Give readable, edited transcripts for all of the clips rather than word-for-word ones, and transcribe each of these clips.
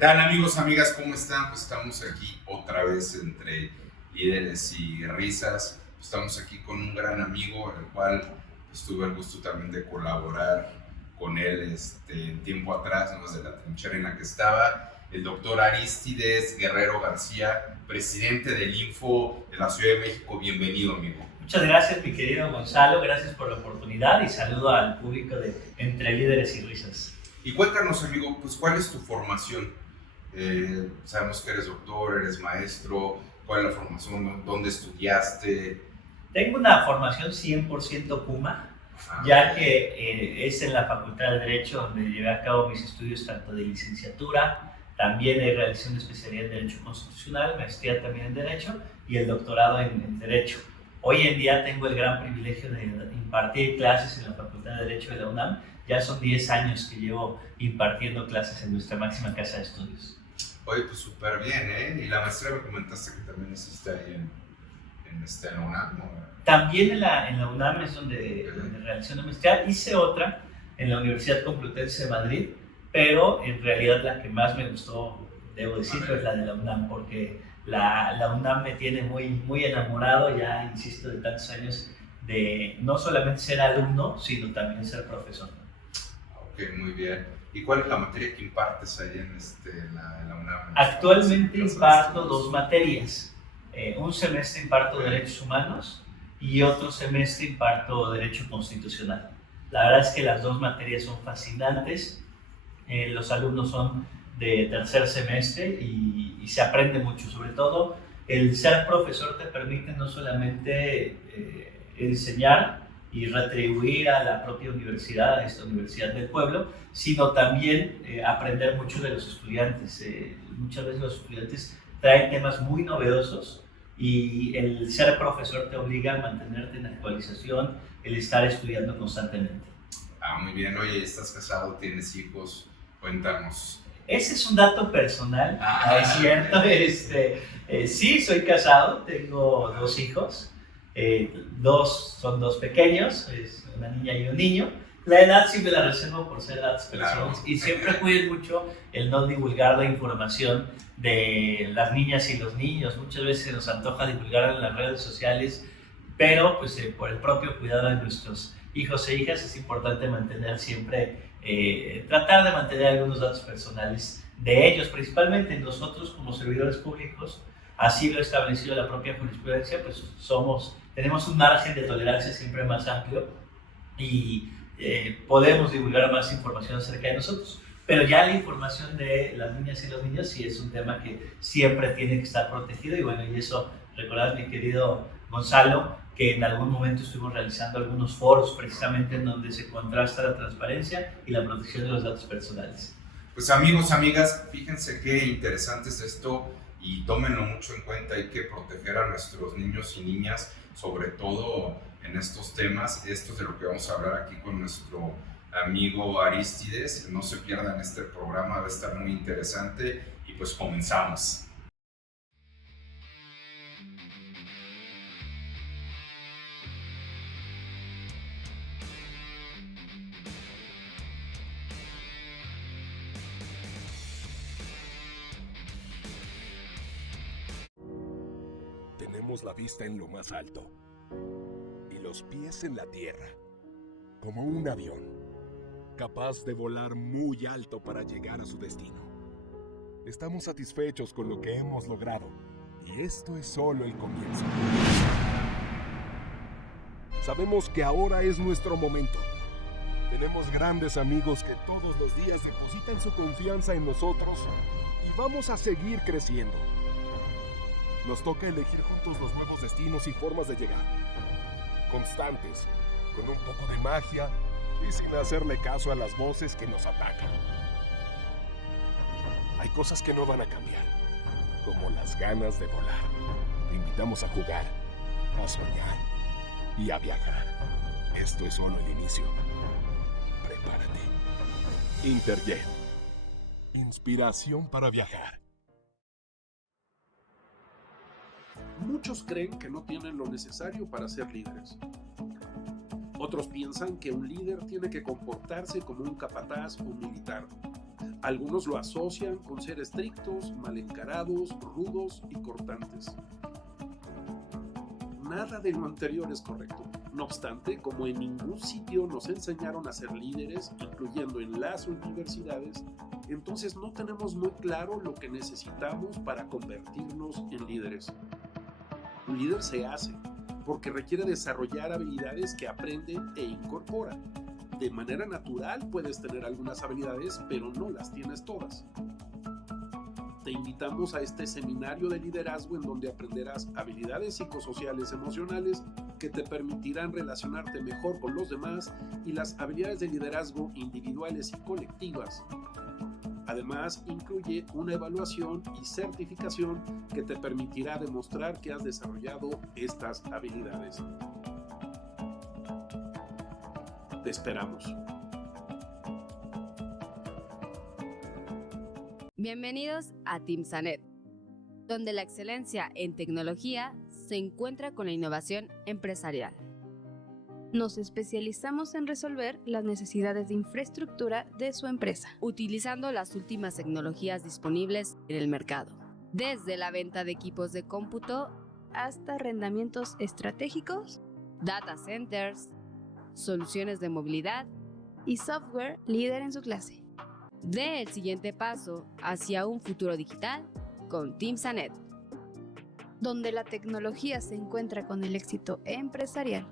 tal, amigos, amigas? ¿Cómo están? Pues estamos aquí otra vez entre líderes y risas. Estamos aquí con un gran amigo, el cual pues, tuve el gusto también de colaborar con él tiempo atrás, no desde la trinchera en la que estaba, el doctor Arístides Guerrero García, presidente del Info de la Ciudad de México. Bienvenido, amigo. Muchas gracias, mi querido Gonzalo, gracias por la oportunidad y saludo al público de Entre Líderes y Risas. Y cuéntanos, amigo, pues ¿cuál es tu formación? Sabemos que eres doctor, eres maestro. ¿Cuál es la formación? ¿Dónde estudiaste? Tengo una formación 100% Puma, ya que es en la Facultad de Derecho donde llevé a cabo mis estudios tanto de licenciatura, también he realizado una especialidad en Derecho Constitucional, maestría también en Derecho y el doctorado en Derecho. Hoy en día tengo el gran privilegio de impartir clases en la Facultad de Derecho de la UNAM. Ya son 10 años que llevo impartiendo clases en nuestra máxima casa de estudios. Oye, pues súper bien, ¿eh? Y la maestría me comentaste que también hiciste ahí en la UNAM, ¿no? También en la UNAM es donde realicé una maestría. Hice otra en la Universidad Complutense de Madrid, pero en realidad la que más me gustó, debo decirlo, es la de la UNAM, porque la UNAM me tiene muy enamorado, ya insisto, de tantos años de no solamente ser alumno, sino también ser profesor. Ok, muy bien. ¿Y cuál es la materia que impartes ahí en la UNAM? Actualmente imparto dos materias. Un semestre imparto Derechos Humanos y otro semestre imparto Derecho Constitucional. La verdad es que las dos materias son fascinantes. Los alumnos son de tercer semestre y se aprende mucho. Sobre todo, el ser profesor te permite no solamente enseñar y retribuir a la propia universidad, a esta universidad del pueblo, sino también aprender mucho de los estudiantes. Muchas veces los estudiantes traen temas muy novedosos y el ser profesor te obliga a mantenerte en actualización, el estar estudiando constantemente. Muy bien. Oye, ¿estás casado? ¿Tienes hijos? Cuéntanos. Ese es un dato personal, es cierto. Sí, soy casado, tengo dos hijos. Son dos pequeños, es una niña y un niño. La edad sí me la reservo por ser edades personas, claro. Y siempre cuido mucho el no divulgar la información de las niñas y los niños. Muchas veces se nos antoja divulgar en las redes sociales, pero pues, por el propio cuidado de nuestros hijos e hijas es importante mantener siempre, tratar de mantener algunos datos personales de ellos, principalmente nosotros como servidores públicos. Así lo ha establecido la propia jurisprudencia, pues tenemos un margen de tolerancia siempre más amplio y podemos divulgar más información acerca de nosotros. Pero ya la información de las niñas y los niños sí es un tema que siempre tiene que estar protegido. Y bueno, y eso, recordad, mi querido Gonzalo, que en algún momento estuvimos realizando algunos foros precisamente en donde se contrasta la transparencia y la protección de los datos personales. Pues amigos, amigas, fíjense qué interesante es esto. Y tómenlo mucho en cuenta, hay que proteger a nuestros niños y niñas, sobre todo en estos temas. Esto es de lo que vamos a hablar aquí con nuestro amigo Arístides. No se pierdan este programa, va a estar muy interesante y pues comenzamos. Tenemos la vista en lo más alto y los pies en la tierra, como un avión, capaz de volar muy alto para llegar a su destino. Estamos satisfechos con lo que hemos logrado y esto es solo el comienzo. Sabemos que ahora es nuestro momento. Tenemos grandes amigos que todos los días depositan su confianza en nosotros y vamos a seguir creciendo. Nos toca elegir juntos los nuevos destinos y formas de llegar. Constantes, con un poco de magia y sin hacerle caso a las voces que nos atacan. Hay cosas que no van a cambiar, como las ganas de volar. Te invitamos a jugar, a soñar y a viajar. Esto es solo el inicio. Prepárate. Interjet. Inspiración para viajar. Muchos creen que no tienen lo necesario para ser líderes. Otros piensan que un líder tiene que comportarse como un capataz o un militar. Algunos lo asocian con ser estrictos, mal encarados, rudos y cortantes. Nada de lo anterior es correcto. No obstante, como en ningún sitio nos enseñaron a ser líderes, incluyendo en las universidades, entonces no tenemos muy claro lo que necesitamos para convertirnos en líderes. Un líder se hace porque requiere desarrollar habilidades que aprende e incorpora. De manera natural puedes tener algunas habilidades, pero no las tienes todas. Te invitamos a este seminario de liderazgo en donde aprenderás habilidades psicosociales emocionales que te permitirán relacionarte mejor con los demás y las habilidades de liderazgo individuales y colectivas. Además, incluye una evaluación y certificación que te permitirá demostrar que has desarrollado estas habilidades. Te esperamos. Bienvenidos a Timsanet, donde la excelencia en tecnología se encuentra con la innovación empresarial. Nos especializamos en resolver las necesidades de infraestructura de su empresa, utilizando las últimas tecnologías disponibles en el mercado, desde la venta de equipos de cómputo hasta arrendamientos estratégicos, data centers, soluciones de movilidad y software líder en su clase. Dé el siguiente paso hacia un futuro digital con Timsanet, donde la tecnología se encuentra con el éxito empresarial.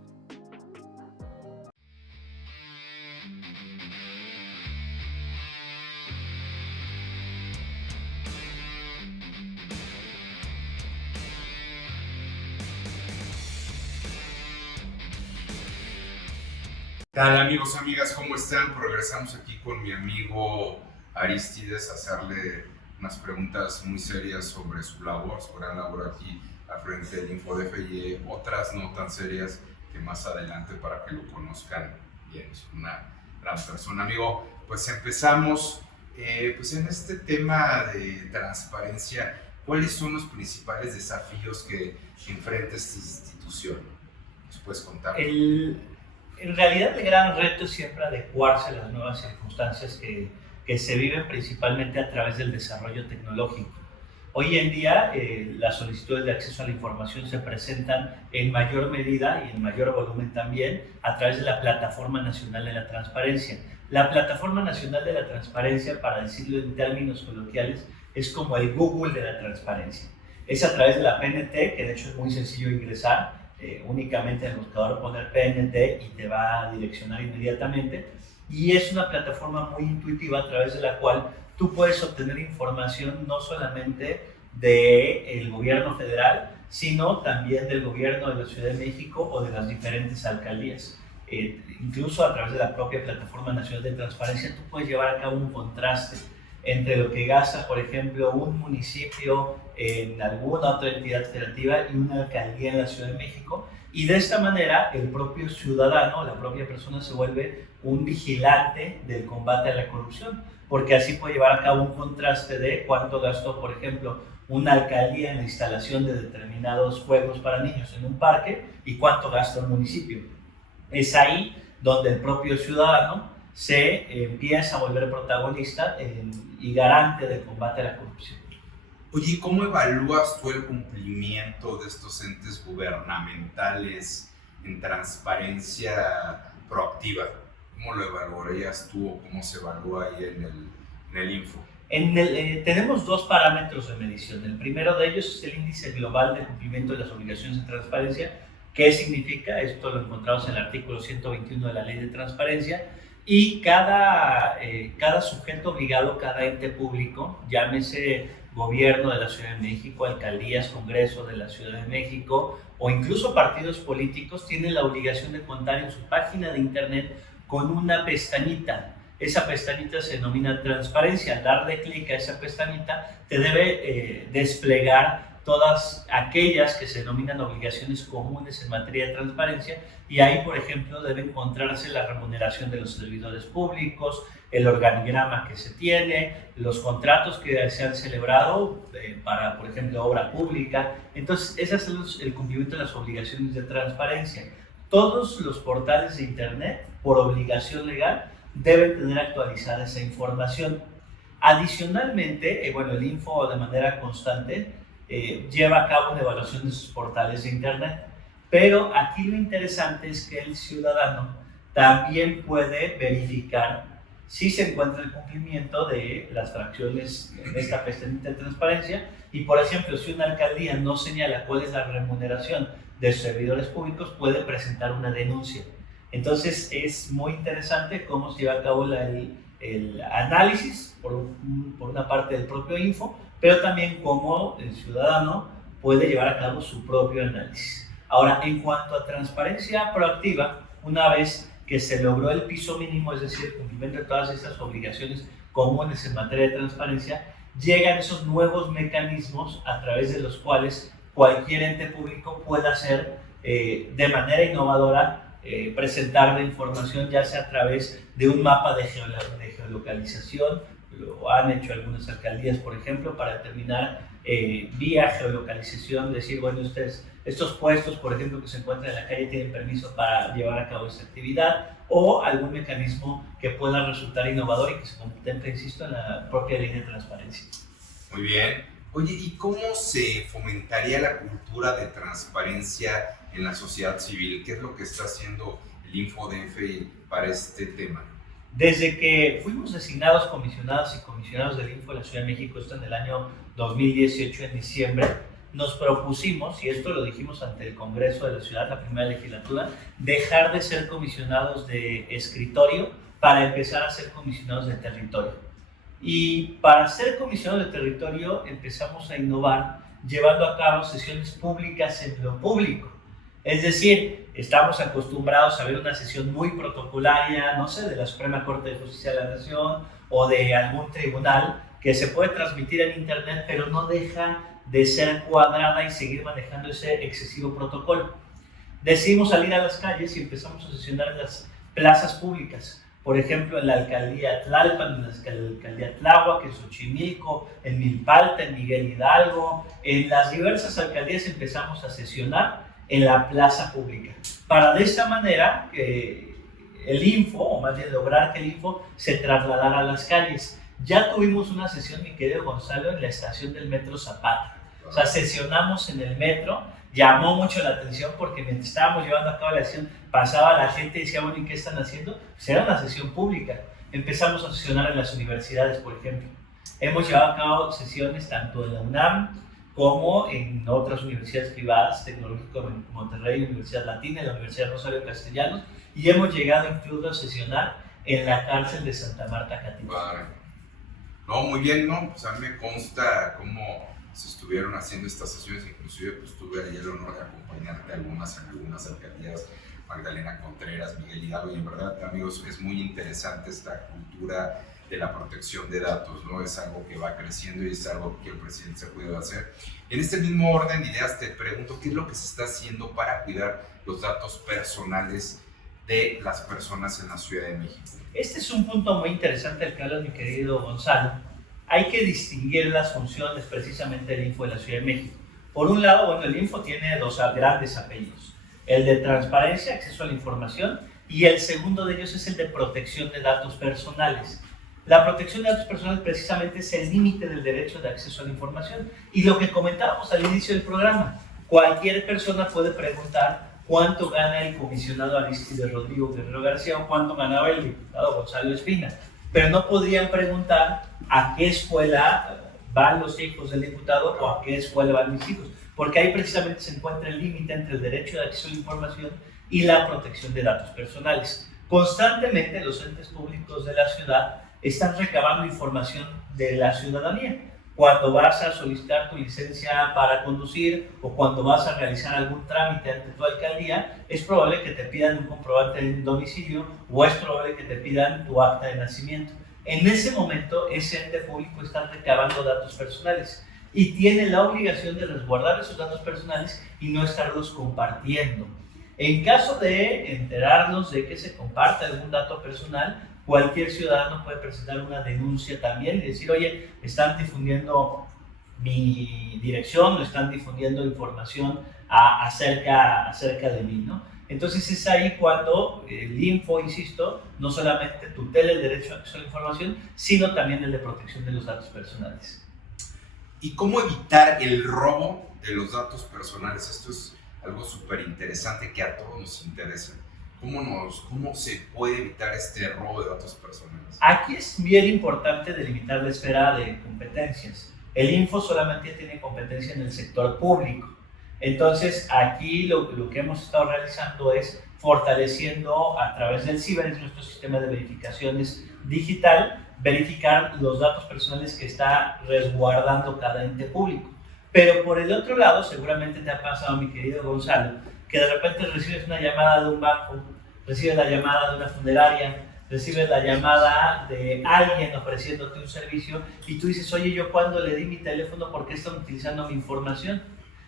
¿Qué tal, amigos, amigas? ¿Cómo están? Pues regresamos aquí con mi amigo Aristides a hacerle unas preguntas muy serias sobre su labor, su gran labor aquí al frente del InfoDF y otras no tan serias que más adelante para que lo conozcan bien. Es una gran persona. Amigo, pues empezamos pues en este tema de transparencia. ¿Cuáles son los principales desafíos que enfrenta esta institución? ¿Nos puedes contar? En realidad el gran reto es siempre adecuarse a las nuevas circunstancias que se viven principalmente a través del desarrollo tecnológico. Hoy en día las solicitudes de acceso a la información se presentan en mayor medida y en mayor volumen también a través de la Plataforma Nacional de la Transparencia. La Plataforma Nacional de la Transparencia, para decirlo en términos coloquiales, es como el Google de la transparencia. Es a través de la PNT, que de hecho es muy sencillo ingresar, únicamente en el buscador poner PNT y te va a direccionar inmediatamente, y es una plataforma muy intuitiva a través de la cual tú puedes obtener información no solamente del gobierno federal, sino también del gobierno de la Ciudad de México o de las diferentes alcaldías. Incluso a través de la propia Plataforma Nacional de Transparencia tú puedes llevar a cabo un contraste entre lo que gasta, por ejemplo, un municipio en alguna otra entidad federativa y una alcaldía en la Ciudad de México, y de esta manera el propio ciudadano, la propia persona se vuelve un vigilante del combate a la corrupción, porque así puede llevar a cabo un contraste de cuánto gastó, por ejemplo, una alcaldía en la instalación de determinados juegos para niños en un parque y cuánto gasta un municipio. Es ahí donde el propio ciudadano se empieza a volver protagonista y garante del combate a la corrupción. Oye, ¿cómo evalúas tú el cumplimiento de estos entes gubernamentales en transparencia proactiva? ¿Cómo lo evaluarías tú o cómo se evalúa ahí en el Info? Tenemos dos parámetros de medición. El primero de ellos es el índice global de cumplimiento de las obligaciones de transparencia. ¿Qué significa? Esto lo encontramos en el artículo 121 de la Ley de Transparencia. Y cada sujeto obligado, cada ente público, llámese gobierno de la Ciudad de México, alcaldías, Congreso de la Ciudad de México o incluso partidos políticos, tiene la obligación de contar en su página de internet con una pestañita. Esa pestañita se denomina transparencia. Al darle clic a esa pestañita te debe desplegar todas aquellas que se denominan obligaciones comunes en materia de transparencia, y ahí, por ejemplo, debe encontrarse la remuneración de los servidores públicos, el organigrama que se tiene, los contratos que se han celebrado para, por ejemplo, obra pública. Entonces, ese es el cumplimiento de las obligaciones de transparencia. Todos los portales de internet, por obligación legal, deben tener actualizada esa información. Adicionalmente, bueno, el Info de manera constante lleva a cabo una evaluación de sus portales de Internet, pero aquí lo interesante es que el ciudadano también puede verificar si se encuentra el cumplimiento de las fracciones en esta pestañita de transparencia y, por ejemplo, si una alcaldía no señala cuál es la remuneración de sus servidores públicos, puede presentar una denuncia. Entonces es muy interesante cómo se lleva a cabo el análisis por una parte del propio Info, pero también cómo el ciudadano puede llevar a cabo su propio análisis. Ahora, en cuanto a transparencia proactiva, una vez que se logró el piso mínimo, es decir, el cumplimiento de todas estas obligaciones comunes en materia de transparencia, llegan esos nuevos mecanismos a través de los cuales cualquier ente público pueda hacer de manera innovadora presentar la información, ya sea a través de un mapa de geolocalización. Lo han hecho algunas alcaldías, por ejemplo, para determinar vía geolocalización, decir, bueno, estos puestos, por ejemplo, que se encuentran en la calle tienen permiso para llevar a cabo esta actividad, o algún mecanismo que pueda resultar innovador y que se contemple, insisto, en la propia ley de transparencia. Muy bien. Oye, ¿y cómo se fomentaría la cultura de transparencia en la sociedad civil? ¿Qué es lo que está haciendo el InfoDF para este tema? Desde que fuimos designados comisionadas y comisionados del Info de la Ciudad de México, esto en el año 2018, en diciembre, nos propusimos, y esto lo dijimos ante el Congreso de la Ciudad, la primera legislatura, dejar de ser comisionados de escritorio para empezar a ser comisionados de territorio. Y para ser comisionados de territorio empezamos a innovar llevando a cabo sesiones públicas en lo público. Es decir, estamos acostumbrados a ver una sesión muy protocolaria, no sé, de la Suprema Corte de Justicia de la Nación o de algún tribunal que se puede transmitir en Internet, pero no deja de ser cuadrada y seguir manejando ese excesivo protocolo. Decidimos salir a las calles y empezamos a sesionar en las plazas públicas. Por ejemplo, en la alcaldía Tlalpan, en la alcaldía Tláhuac, en Xochimilco, en Milpalta, en Miguel Hidalgo. En las diversas alcaldías empezamos a sesionar en la plaza pública, para de esta manera que el Info, o más bien lograr que el Info se trasladara a las calles. Ya tuvimos una sesión, mi querido Gonzalo, en la estación del Metro Zapata. O sea, sesionamos en el metro, llamó mucho la atención porque mientras estábamos llevando a cabo la sesión, pasaba la gente y decía, bueno, ¿y qué están haciendo? Pues era una sesión pública. Empezamos a sesionar en las universidades, por ejemplo. Hemos llevado a cabo sesiones tanto en la UNAM, como en otras universidades privadas, Tecnológico de Monterrey, Universidad Latina, la Universidad Rosario Castellanos, y hemos llegado incluso a sesionar en la cárcel de Santa Marta, Catitla. Vale. No, muy bien, ¿no? Pues a mí me consta cómo se estuvieron haciendo estas sesiones, inclusive pues tuve ayer el honor de acompañarte a algunas alcaldías, Magdalena Contreras, Miguel Hidalgo, y en verdad, amigos, es muy interesante esta cultura de la protección de datos, ¿no? Es algo que va creciendo y es algo que el presidente se ha podido hacer. En este mismo orden de ideas te pregunto, ¿qué es lo que se está haciendo para cuidar los datos personales de las personas en la Ciudad de México? Este es un punto muy interesante al que habla mi querido Gonzalo. Hay que distinguir las funciones precisamente del Info de la Ciudad de México. Por un lado, bueno, el Info tiene dos grandes apellidos, el de transparencia, acceso a la información, y el segundo de ellos es el de protección de datos personales. La protección de datos personales precisamente es el límite del derecho de acceso a la información. Y lo que comentábamos al inicio del programa, cualquier persona puede preguntar cuánto gana el comisionado Arístides Rodrigo Guerrero García o cuánto ganaba el diputado Gonzalo Espina, pero no podrían preguntar a qué escuela van los hijos del diputado o a qué escuela van mis hijos, porque ahí precisamente se encuentra el límite entre el derecho de acceso a la información y la protección de datos personales. Constantemente los entes públicos de la ciudad están recabando información de la ciudadanía. Cuando vas a solicitar tu licencia para conducir o cuando vas a realizar algún trámite ante tu alcaldía, es probable que te pidan un comprobante de domicilio o es probable que te pidan tu acta de nacimiento. En ese momento, ese ente público está recabando datos personales y tiene la obligación de resguardar esos datos personales y no estarlos compartiendo. En caso de enterarnos de que se comparte algún dato personal, cualquier ciudadano puede presentar una denuncia también y decir, oye, están difundiendo mi dirección o están difundiendo información acerca de mí, ¿no? Entonces es ahí cuando el info, insisto, no solamente tutela el derecho a acceso a la información, sino también el de protección de los datos personales. ¿Y cómo evitar el robo de los datos personales? Esto es algo súper interesante que a todos nos interesa. ¿Cómo se puede evitar este robo de datos personales? Aquí es bien importante delimitar la esfera de competencias. El info solamente tiene competencia en el sector público. Entonces, aquí lo que hemos estado realizando es fortaleciendo a través del CIBER, nuestro sistema de verificaciones digital, verificar los datos personales que está resguardando cada ente público. Pero por el otro lado, seguramente te ha pasado, mi querido Gonzalo, que de repente recibes una llamada de un banco, recibes la llamada de una funeraria, recibes la llamada de alguien ofreciéndote un servicio y tú dices, oye, ¿yo cuándo le di mi teléfono? ¿Por qué están utilizando mi información?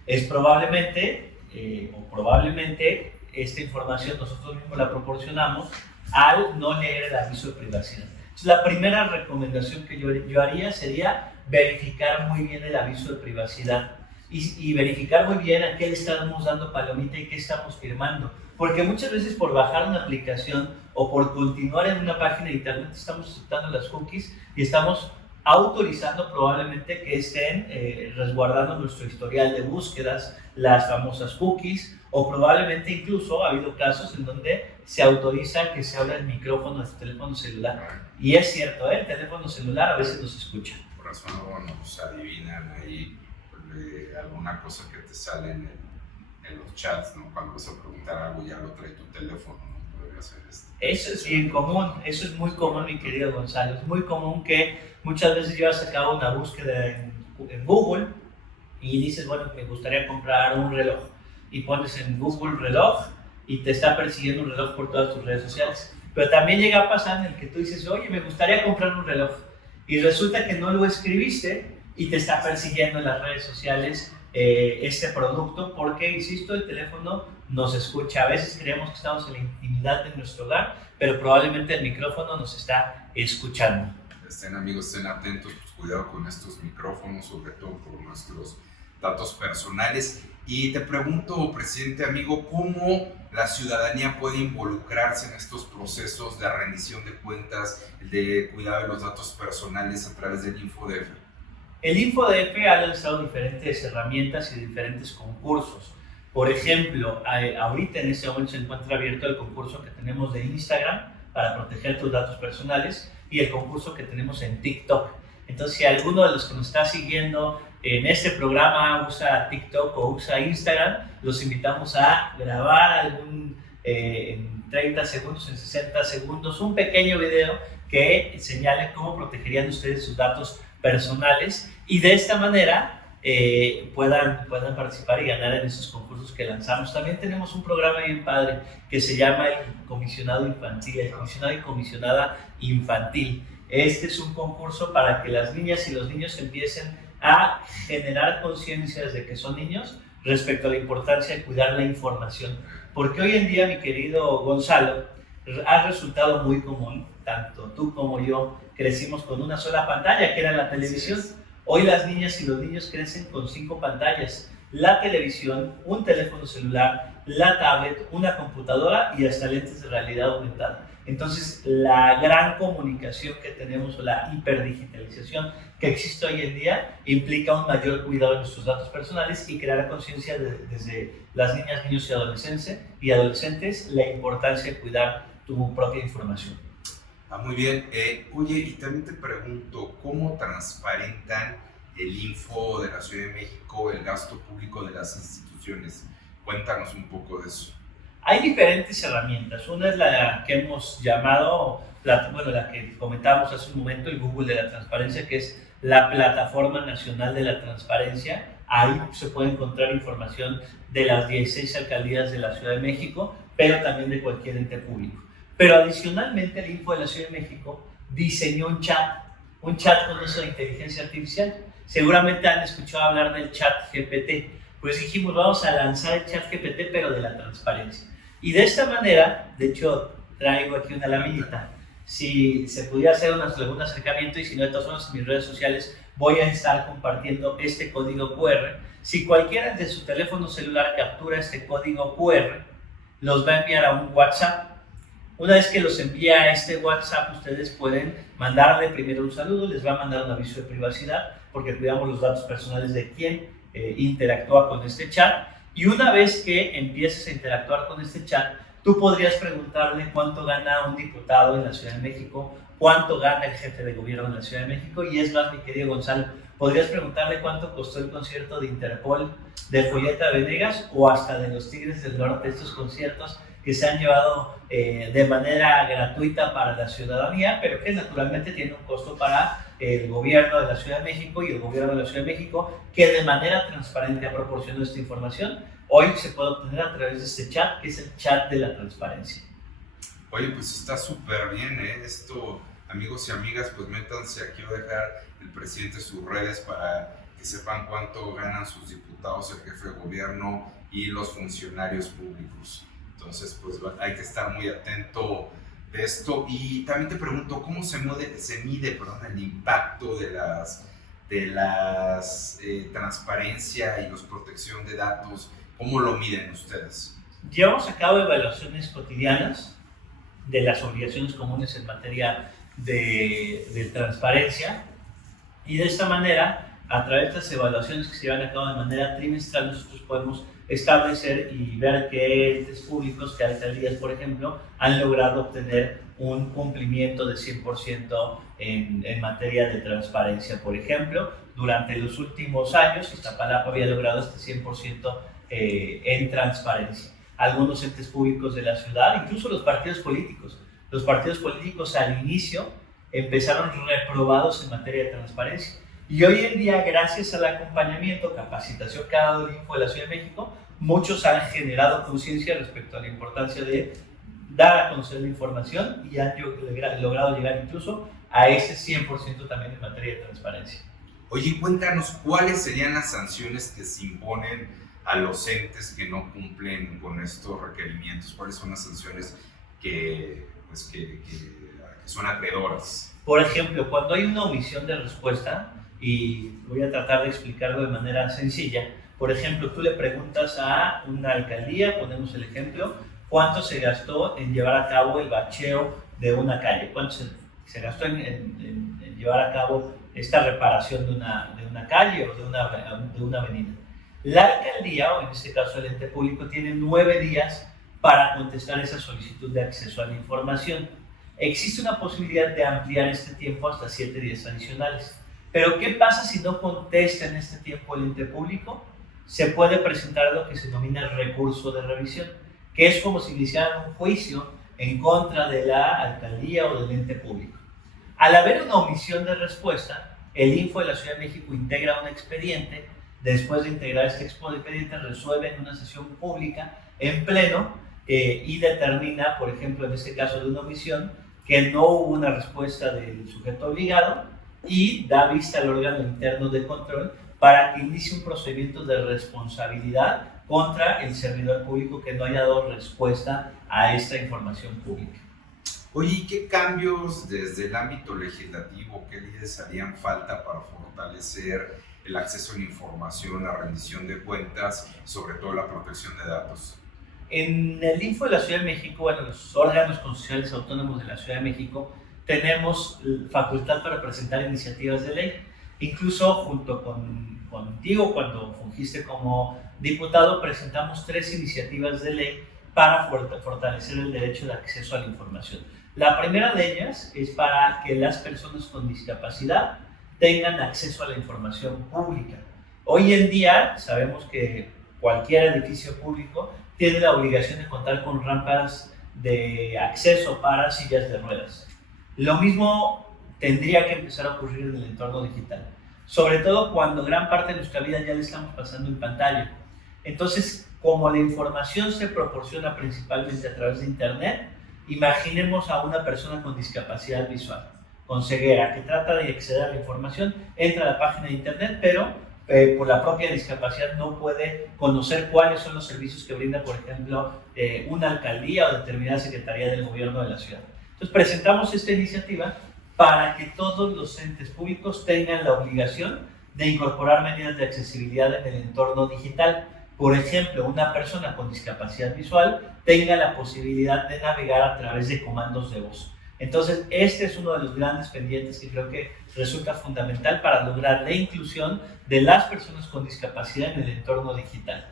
Es probablemente esta información nosotros mismos la proporcionamos al no leer el aviso de privacidad. Entonces, la primera recomendación que yo haría sería verificar muy bien el aviso de privacidad y verificar muy bien a qué le estamos dando palomita y qué estamos firmando. Porque muchas veces por bajar una aplicación o por continuar en una página de internet estamos aceptando las cookies y estamos autorizando probablemente que estén resguardando nuestro historial de búsquedas, las famosas cookies, o probablemente incluso ha habido casos en donde se autoriza que se abra el micrófono del teléfono celular. Y es cierto, el teléfono celular a veces nos escucha. Por razón luego nos adivinan ahí alguna cosa que te sale en los chats, ¿no? Cuando vas a preguntar algo ya lo trae tu teléfono, ¿no? Podría ser Eso es bien común, eso es muy común, mi querido Gonzalo. Es muy común que muchas veces llevas a cabo una búsqueda en Google y dices, bueno, me gustaría comprar un reloj. Y pones en Google reloj y te está persiguiendo un reloj por todas tus redes sociales. Pero también llega a pasar en el que tú dices, oye, me gustaría comprar un reloj. Y resulta que no lo escribiste y te está persiguiendo en las redes sociales este producto porque, insisto, el teléfono nos escucha. A veces creemos que estamos en la intimidad de nuestro hogar, pero probablemente el micrófono nos está escuchando. Estén amigos, estén atentos, pues cuidado con estos micrófonos, sobre todo por nuestros datos personales. Y te pregunto, presidente amigo, ¿cómo la ciudadanía puede involucrarse en estos procesos de rendición de cuentas, de cuidado de los datos personales a través del InfoDF? El InfoDF ha lanzado diferentes herramientas y diferentes concursos. Por ejemplo, ahorita en este momento se encuentra abierto el concurso que tenemos de Instagram para proteger tus datos personales y el concurso que tenemos en TikTok. Entonces, si alguno de los que nos está siguiendo en este programa usa TikTok o usa Instagram, los invitamos a grabar en 30 segundos, en 60 segundos, un pequeño video que señale cómo protegerían ustedes sus datos personales y de esta manera puedan participar y ganar en esos concursos que lanzamos. También tenemos un programa bien padre que se llama el Comisionado Infantil, el Comisionado y Comisionada Infantil. Este es un concurso para que las niñas y los niños empiecen a generar conciencia desde que son niños respecto a la importancia de cuidar la información. Porque hoy en día, mi querido Gonzalo, ha resultado muy común, tanto tú como yo crecimos con una sola pantalla, que era la televisión. Hoy las niñas y los niños crecen con 5 pantallas: la televisión, un teléfono celular, la tablet, una computadora y hasta lentes de realidad aumentada. Entonces, la gran comunicación que tenemos o la hiperdigitalización que existe hoy en día implica un mayor cuidado de nuestros datos personales y crear conciencia desde las niñas, niños y adolescentes la importancia de cuidar tu propia información. Muy bien. Oye, y también te pregunto, ¿cómo transparentan el Info de la Ciudad de México el gasto público de las instituciones? Cuéntanos un poco de eso. Hay diferentes herramientas. Una es la que hemos llamado, la que comentábamos hace un momento, el Google de la Transparencia, que es la Plataforma Nacional de la Transparencia. Ahí se puede encontrar información de las 16 alcaldías de la Ciudad de México, pero también de cualquier ente público. Pero adicionalmente el Info de la Ciudad de México diseñó un chat con uso de inteligencia artificial. Seguramente han escuchado hablar del chat GPT. Pues dijimos, vamos a lanzar el chat GPT, pero de la transparencia. Y de esta manera, de hecho, traigo aquí una laminita. Si se pudiera hacer algún acercamiento, y si no, de todas formas, en mis redes sociales voy a estar compartiendo este código QR. Si cualquiera de su teléfono celular captura este código QR, los va a enviar a un WhatsApp. Una vez que los envía a este WhatsApp, ustedes pueden mandarle primero un saludo, les va a mandar un aviso de privacidad, porque cuidamos los datos personales de quien interactúa con este chat. Y una vez que empieces a interactuar con este chat, tú podrías preguntarle cuánto gana un diputado en la Ciudad de México, cuánto gana el jefe de gobierno en la Ciudad de México, y es más, mi querido Gonzalo, podrías preguntarle cuánto costó el concierto de Interpol de Julieta Venegas o hasta de los Tigres del Norte, estos conciertos que se han llevado de manera gratuita para la ciudadanía, pero que naturalmente tienen un costo para el gobierno de la Ciudad de México, y el gobierno de la Ciudad de México, que de manera transparente ha proporcionado esta información, hoy se puede obtener a través de este chat, que es el chat de la transparencia. Oye, pues está súper bien, esto, amigos y amigas, pues métanse, aquí voy a dejar el presidente sus redes para que sepan cuánto ganan sus diputados, el jefe de gobierno y los funcionarios públicos. Entonces, pues hay que estar muy atento de esto. Y también te pregunto, ¿cómo se mide el impacto de las transparencia y la protección de datos? ¿Cómo lo miden ustedes? Llevamos a cabo evaluaciones cotidianas de las obligaciones comunes en materia de transparencia, y de esta manera, a través de estas evaluaciones que se llevan a cabo de manera trimestral, nosotros podemos establecer y ver qué entes públicos, qué alcaldías, por ejemplo, han logrado obtener un cumplimiento de 100% en materia de transparencia. Por ejemplo, durante los últimos años, Iztapalapa había logrado este 100% en transparencia. Algunos entes públicos de la ciudad, incluso los partidos políticos. Los partidos políticos al inicio empezaron reprobados en materia de transparencia. Y hoy en día, gracias al acompañamiento, capacitación que ha dado el Info de la Ciudad de México, muchos han generado conciencia respecto a la importancia de dar a conocer la información, y han logrado llegar incluso a ese 100% también en materia de transparencia. Oye, cuéntanos, ¿cuáles serían las sanciones que se imponen a los entes que no cumplen con estos requerimientos? ¿Cuáles son las sanciones que son acreedoras? Por ejemplo, cuando hay una omisión de respuesta, y voy a tratar de explicarlo de manera sencilla. Por ejemplo, tú le preguntas a una alcaldía, ponemos el ejemplo, cuánto se gastó en llevar a cabo el bacheo de una calle, cuánto se gastó en llevar a cabo esta reparación de una calle o de una avenida. La alcaldía, o en este caso el ente público, tiene 9 días para contestar esa solicitud de acceso a la información. Existe una posibilidad de ampliar este tiempo hasta 7 días adicionales. Pero ¿qué pasa si no contesta en este tiempo el ente público? Se puede presentar lo que se denomina el recurso de revisión, que es como si iniciaran un juicio en contra de la alcaldía o del ente público. Al haber una omisión de respuesta, el Info de la Ciudad de México integra un expediente. Después de integrar este expediente, resuelve en una sesión pública en pleno y determina, por ejemplo, en este caso de una omisión, que no hubo una respuesta del sujeto obligado, y da vista al órgano interno de control para que inicie un procedimiento de responsabilidad contra el servidor público que no haya dado respuesta a esta información pública. Oye, ¿y qué cambios desde el ámbito legislativo, qué leyes harían falta para fortalecer el acceso a la información, la rendición de cuentas, sobre todo la protección de datos? En el Info de la Ciudad de México, bueno, los órganos constitucionales autónomos de la Ciudad de México, tenemos facultad para presentar iniciativas de ley. Incluso junto contigo, cuando fungiste como diputado, presentamos 3 iniciativas de ley para fortalecer el derecho de acceso a la información. La primera de ellas es para que las personas con discapacidad tengan acceso a la información pública. Hoy en día sabemos que cualquier edificio público tiene la obligación de contar con rampas de acceso para sillas de ruedas. Lo mismo tendría que empezar a ocurrir en el entorno digital, sobre todo cuando gran parte de nuestra vida ya la estamos pasando en pantalla. Entonces, como la información se proporciona principalmente a través de Internet, imaginemos a una persona con discapacidad visual, con ceguera, que trata de acceder a la información, entra a la página de Internet, pero por la propia discapacidad no puede conocer cuáles son los servicios que brinda, por ejemplo, una alcaldía o determinada secretaría del gobierno de la ciudad. Entonces presentamos esta iniciativa para que todos los entes públicos tengan la obligación de incorporar medidas de accesibilidad en el entorno digital. por ejemplo, una persona con discapacidad visual tenga la posibilidad de navegar a través de comandos de voz. Entonces, este es uno de los grandes pendientes que creo que resulta fundamental para lograr la inclusión de las personas con discapacidad en el entorno digital.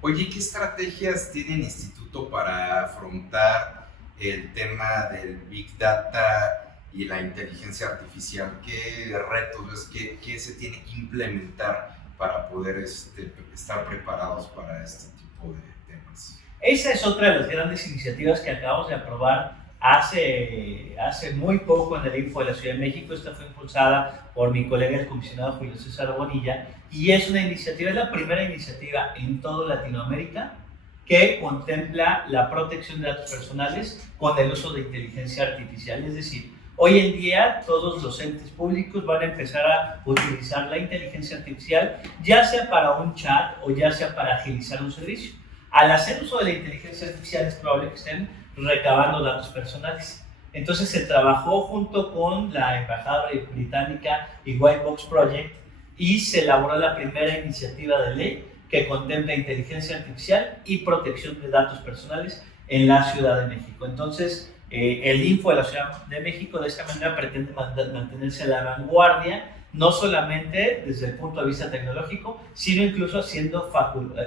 Oye, ¿qué estrategias tiene el instituto para afrontar el tema del Big Data y la inteligencia artificial? ¿Qué retos ves que se tiene que implementar para poder estar preparados para este tipo de temas? Esa es otra de las grandes iniciativas que acabamos de aprobar hace muy poco en el Info de la Ciudad de México. Esta fue impulsada por mi colega el comisionado Julio César Bonilla y es una iniciativa, es la primera iniciativa en toda Latinoamérica que contempla la protección de datos personales con el uso de inteligencia artificial. Es decir, hoy en día todos los entes públicos van a empezar a utilizar la inteligencia artificial, ya sea para un chat o ya sea para agilizar un servicio. Al hacer uso de la inteligencia artificial es probable que estén recabando datos personales. Entonces se trabajó junto con la Embajada Británica y White Box Project y se elaboró la primera iniciativa de ley que contempla inteligencia artificial y protección de datos personales en la Ciudad de México. Entonces, el Info de la Ciudad de México de esta manera pretende mantenerse a la vanguardia, no solamente desde el punto de vista tecnológico, sino incluso haciendo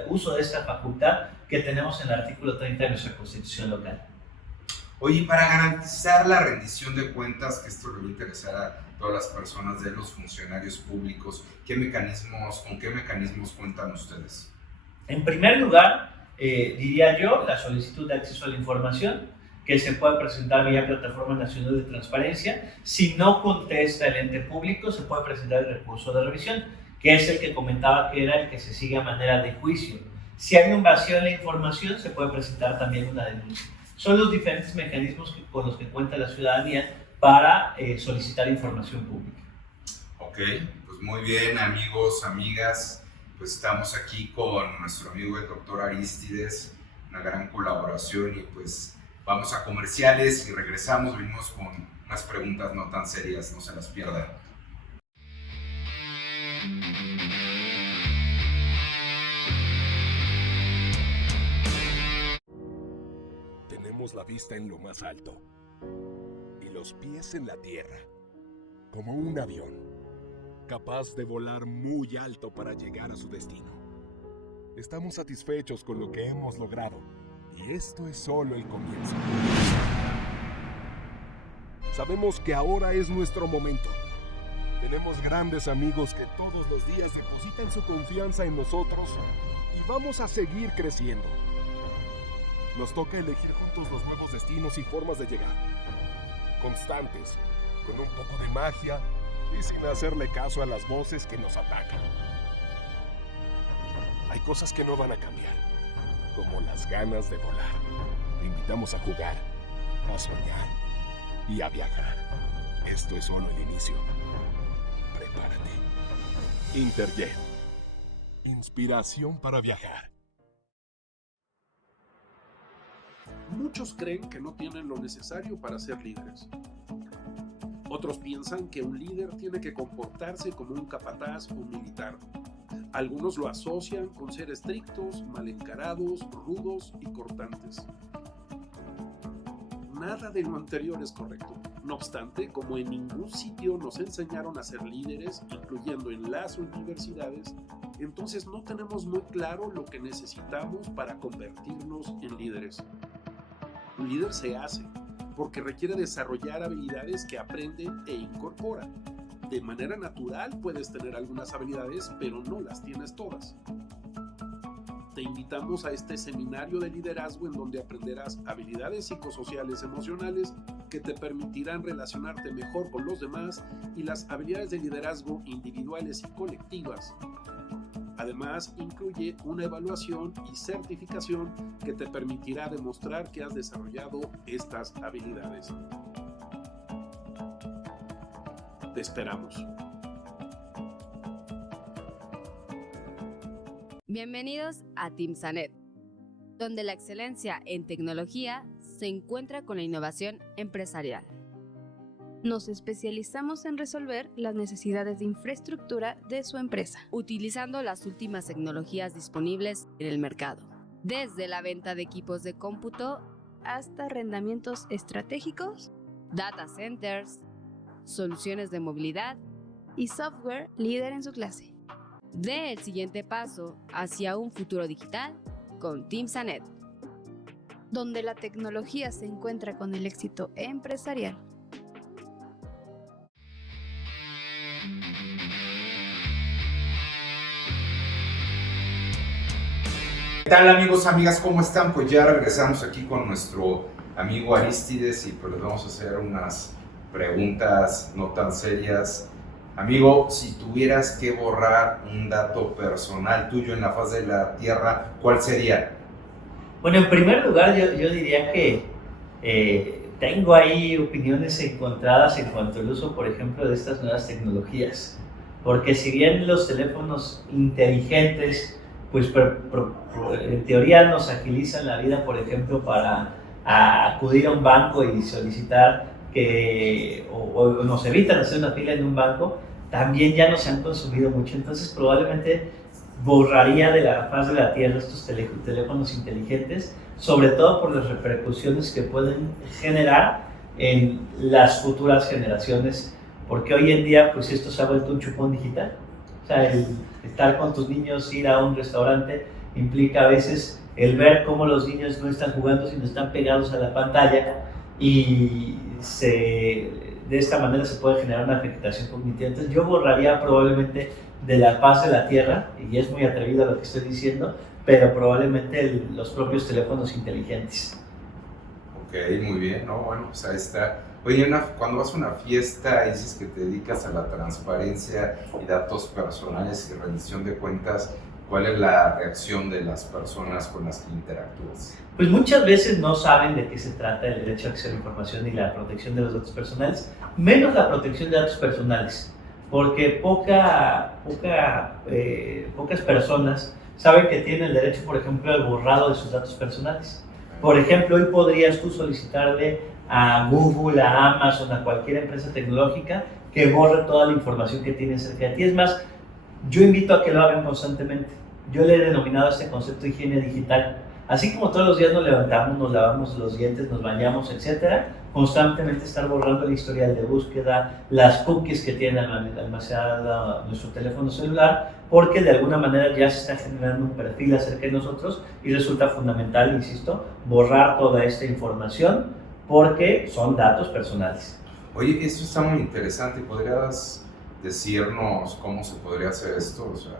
uso de esta facultad que tenemos en el artículo 30 de nuestra Constitución local. Oye, para garantizar la rendición de cuentas, que esto le va a interesar a todas las personas de los funcionarios públicos, ¿con qué mecanismos cuentan ustedes? En primer lugar, diría yo, la solicitud de acceso a la información, que se puede presentar vía Plataforma Nacional de Transparencia. Si no contesta el ente público, se puede presentar el recurso de revisión, que es el que comentaba que era el que se sigue a manera de juicio. Si hay un vacío en la información, se puede presentar también una denuncia. Son los diferentes mecanismos con los que cuenta la ciudadanía para solicitar información pública. Ok, pues muy bien, amigos, amigas, pues estamos aquí con nuestro amigo el doctor Arístides, una gran colaboración y pues vamos a comerciales y regresamos, venimos con unas preguntas no tan serias, no se las pierdan. Tenemos la vista en lo más alto y los pies en la tierra, como un avión, capaz de volar muy alto para llegar a su destino. Estamos satisfechos con lo que hemos logrado y esto es solo el comienzo. Sabemos que ahora es nuestro momento. Tenemos grandes amigos que todos los días depositan su confianza en nosotros y vamos a seguir creciendo. Nos toca elegir juntos los nuevos destinos y formas de llegar. Constantes, con un poco de magia y sin hacerle caso a las voces que nos atacan. Hay cosas que no van a cambiar, como las ganas de volar. Te invitamos a jugar, a soñar y a viajar. Esto es solo el inicio. Prepárate. Interjet. Inspiración para viajar. Muchos creen que no tienen lo necesario para ser líderes. Otros piensan que un líder tiene que comportarse como un capataz o un militar. Algunos lo asocian con ser estrictos, mal encarados, rudos y cortantes. Nada de lo anterior es correcto. No obstante, como en ningún sitio nos enseñaron a ser líderes, incluyendo en las universidades, entonces no tenemos muy claro lo que necesitamos para convertirnos en líderes. Un líder se hace porque requiere desarrollar habilidades que aprende e incorpora. De manera natural puedes tener algunas habilidades, pero no las tienes todas. Te invitamos a este seminario de liderazgo en donde aprenderás habilidades psicosociales emocionales que te permitirán relacionarte mejor con los demás y las habilidades de liderazgo individuales y colectivas. Además, incluye una evaluación y certificación que te permitirá demostrar que has desarrollado estas habilidades. Te esperamos. Bienvenidos a TIMSANET, donde la excelencia en tecnología se encuentra con la innovación empresarial. Nos especializamos en resolver las necesidades de infraestructura de su empresa, utilizando las últimas tecnologías disponibles en el mercado, desde la venta de equipos de cómputo hasta arrendamientos estratégicos, data centers, soluciones de movilidad y software líder en su clase. Dé el siguiente paso hacia un futuro digital con Team Sanet, donde la tecnología se encuentra con el éxito empresarial. ¿Qué tal, amigos, amigas? ¿Cómo están? Pues ya regresamos aquí con nuestro amigo Arístides y pues les vamos a hacer unas preguntas no tan serias. Amigo, si tuvieras que borrar un dato personal tuyo en la faz de la Tierra, ¿cuál sería? Bueno, en primer lugar yo diría que tengo ahí opiniones encontradas en cuanto al uso, por ejemplo, de estas nuevas tecnologías. Porque si bien los teléfonos inteligentes, pues en teoría nos agilizan la vida, por ejemplo, para acudir a un banco y solicitar o nos evitan hacer una fila en un banco, también ya nos han consumido mucho. Entonces probablemente borraría de la faz de la Tierra estos teléfonos inteligentes, sobre todo por las repercusiones que pueden generar en las futuras generaciones, porque hoy en día pues esto se ha vuelto un chupón digital. O sea, el estar con tus niños, ir a un restaurante, implica a veces el ver cómo los niños no están jugando, sino están pegados a la pantalla y de esta manera se puede generar una afectación cognitiva. Entonces yo borraría probablemente de la faz de la Tierra, y es muy atrevido lo que estoy diciendo, pero probablemente los propios teléfonos inteligentes. Ok, muy bien, ¿no? Bueno, pues ahí está. Oye, cuando vas a una fiesta y dices que te dedicas a la transparencia y datos personales y rendición de cuentas, ¿cuál es la reacción de las personas con las que interactúas? Pues muchas veces no saben de qué se trata el derecho a acceso a la información y la protección de los datos personales, menos la protección de datos personales, porque pocas personas saben que tienen el derecho, por ejemplo, al borrado de sus datos personales. Por ejemplo, hoy podrías tú solicitarle a Google, a Amazon, a cualquier empresa tecnológica que borre toda la información que tiene acerca de ti. Es más, yo invito a que lo hagan constantemente. Yo le he denominado a este concepto de higiene digital. Así como todos los días nos levantamos, nos lavamos los dientes, nos bañamos, etc., constantemente estar borrando el historial de búsqueda, las cookies que tiene almacenada nuestro teléfono celular, porque de alguna manera ya se está generando un perfil acerca de nosotros y resulta fundamental, insisto, borrar toda esta información porque son datos personales. Oye, esto está muy interesante. ¿Podrías decirnos cómo se podría hacer esto? O sea,